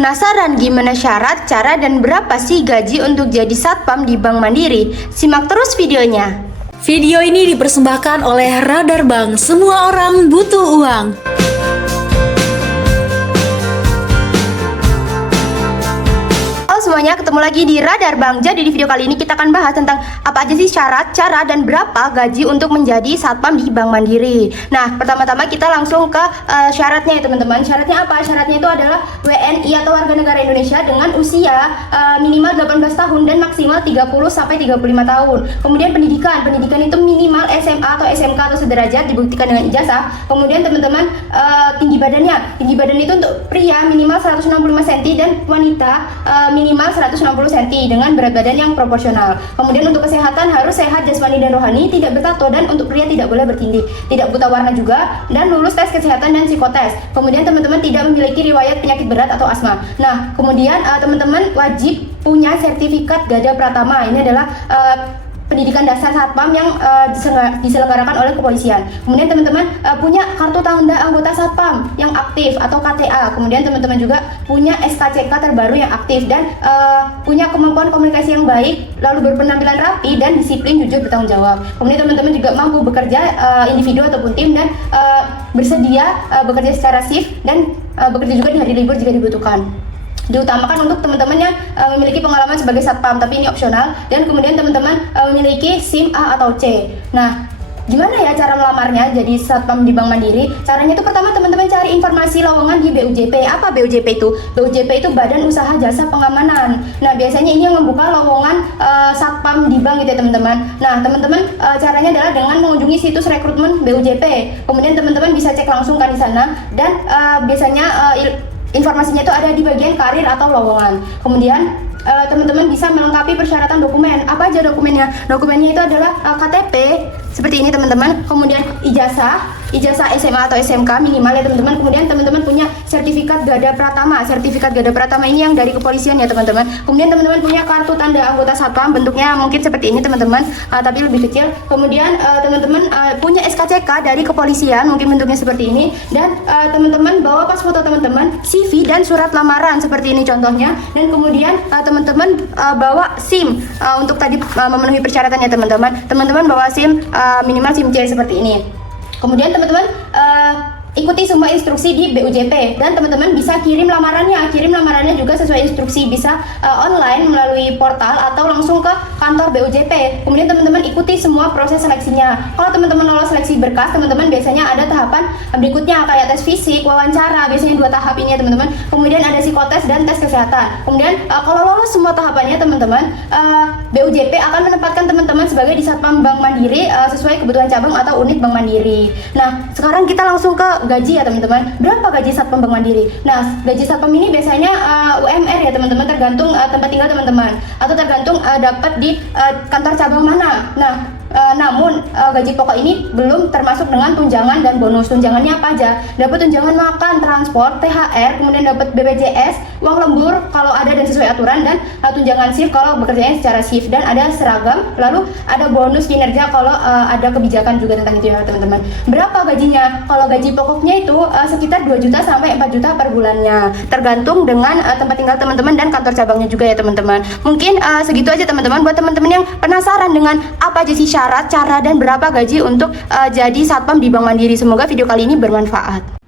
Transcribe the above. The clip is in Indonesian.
Penasaran gimana syarat, cara, dan berapa sih gaji untuk jadi satpam di Bank Mandiri? Simak terus videonya. Video ini dipersembahkan oleh Radar Bank. Semua orang butuh uang. Semuanya, ketemu lagi di Radar Bank. Jadi di video kali ini kita akan bahas tentang apa aja sih syarat, cara, dan berapa gaji untuk menjadi satpam di Bank Mandiri. Nah, pertama-tama kita langsung ke syaratnya ya teman-teman. Syaratnya apa? Syaratnya itu adalah WNI atau warga negara Indonesia dengan usia minimal 18 tahun dan maksimal 30-35 tahun. Kemudian pendidikan itu minimal SMA atau SMK atau sederajat dibuktikan dengan ijazah. Kemudian teman-teman tinggi badan itu untuk pria minimal 165 cm dan wanita minimal 160 cm dengan berat badan yang proporsional. Kemudian untuk kesehatan harus sehat jasmani dan rohani, tidak bertato, dan untuk pria tidak boleh bertindih, tidak buta warna juga, dan lulus tes kesehatan dan psikotes. Kemudian teman-teman tidak memiliki riwayat penyakit berat atau asma. Nah, kemudian teman-teman wajib punya sertifikat Garda Pratama. Ini adalah pendidikan dasar satpam yang diselenggarakan oleh kepolisian. Kemudian teman-teman punya kartu tanda anggota satpam yang aktif atau KTA. Kemudian teman-teman juga punya SKCK terbaru yang aktif dan punya kemampuan komunikasi yang baik, lalu berpenampilan rapi dan disiplin, jujur, bertanggung jawab. Kemudian teman-teman juga mampu bekerja individu ataupun tim dan bersedia bekerja secara shift dan bekerja juga di hari libur jika dibutuhkan. Diutamakan untuk teman-teman yang memiliki pengalaman sebagai satpam, tapi ini opsional. Dan kemudian teman-teman memiliki SIM A atau C. Nah, gimana ya cara melamarnya jadi satpam di Bank Mandiri? Caranya itu pertama teman-teman cari informasi lowongan di BUJP. Apa BUJP itu? BUJP itu Badan Usaha Jasa Pengamanan. Nah, biasanya ini yang membuka lowongan satpam di bank gitu ya teman-teman. Nah, teman-teman caranya adalah dengan mengunjungi situs rekrutmen BUJP. Kemudian teman-teman bisa cek langsung kan di sana, dan biasanya informasinya itu ada di bagian karir atau lowongan. Kemudian teman-teman bisa melengkapi persyaratan dokumen. Apa aja dokumennya? Dokumennya itu adalah KTP seperti ini teman-teman. Kemudian ijazah SMA atau SMK minimal ya teman-teman. Kemudian teman-teman punya sertifikat Garda Pratama. Sertifikat Garda Pratama ini yang dari kepolisian ya teman-teman. Kemudian teman-teman punya kartu tanda anggota satpam, bentuknya mungkin seperti ini teman-teman, tapi lebih kecil. Kemudian teman-teman punya SKCK dari kepolisian, mungkin bentuknya seperti ini. Dan teman-teman bawa pas foto teman-teman, CV dan surat lamaran seperti ini contohnya. Dan kemudian teman-teman bawa SIM untuk tadi memenuhi persyaratannya teman-teman. Teman-teman bawa SIM minimal SIM C seperti ini. Kemudian teman-teman ikuti semua instruksi di BUJP, dan teman-teman bisa kirim lamarannya juga sesuai instruksi, bisa online melalui portal atau langsung ke kantor BUJP. Kemudian teman-teman ikuti semua proses seleksinya. Kalau teman-teman lolos seleksi berkas, teman-teman biasanya ada tahapan berikutnya kayak tes fisik, wawancara, biasanya 2 tahap ini ya teman-teman. Kemudian ada psikotes dan tes kesehatan. Kemudian kalau lolos semua tahapannya teman-teman, BUJP akan menempatkan teman-teman sebagai di Satpam Bank Mandiri sesuai kebutuhan cabang atau unit Bank Mandiri. Nah, sekarang kita langsung ke gaji ya teman-teman. Berapa gaji satpam Bank Mandiri? Nah, gaji satpam ini biasanya UMR ya teman-teman, tergantung tempat tinggal teman-teman atau tergantung dapat di kantor cabang mana. Nah, namun gaji pokok ini belum termasuk dengan tunjangan dan bonus. Tunjangannya apa aja? Dapat tunjangan makan, transport, THR, kemudian dapat BPJS, uang lembur kalau ada dan sesuai aturan, dan tunjangan shift kalau bekerjanya secara shift, dan ada seragam, lalu ada bonus kinerja kalau ada kebijakan juga tentang itu ya teman-teman. Berapa gajinya? Kalau gaji pokoknya itu sekitar 2 juta sampai 4 juta per bulannya, tergantung dengan tempat tinggal teman-teman dan kantor cabangnya juga ya teman-teman. Mungkin segitu aja teman-teman. Buat teman-teman yang penasaran dengan apa aja sih syarat, cara, dan berapa gaji untuk jadi satpam di Bank Mandiri, semoga video kali ini bermanfaat.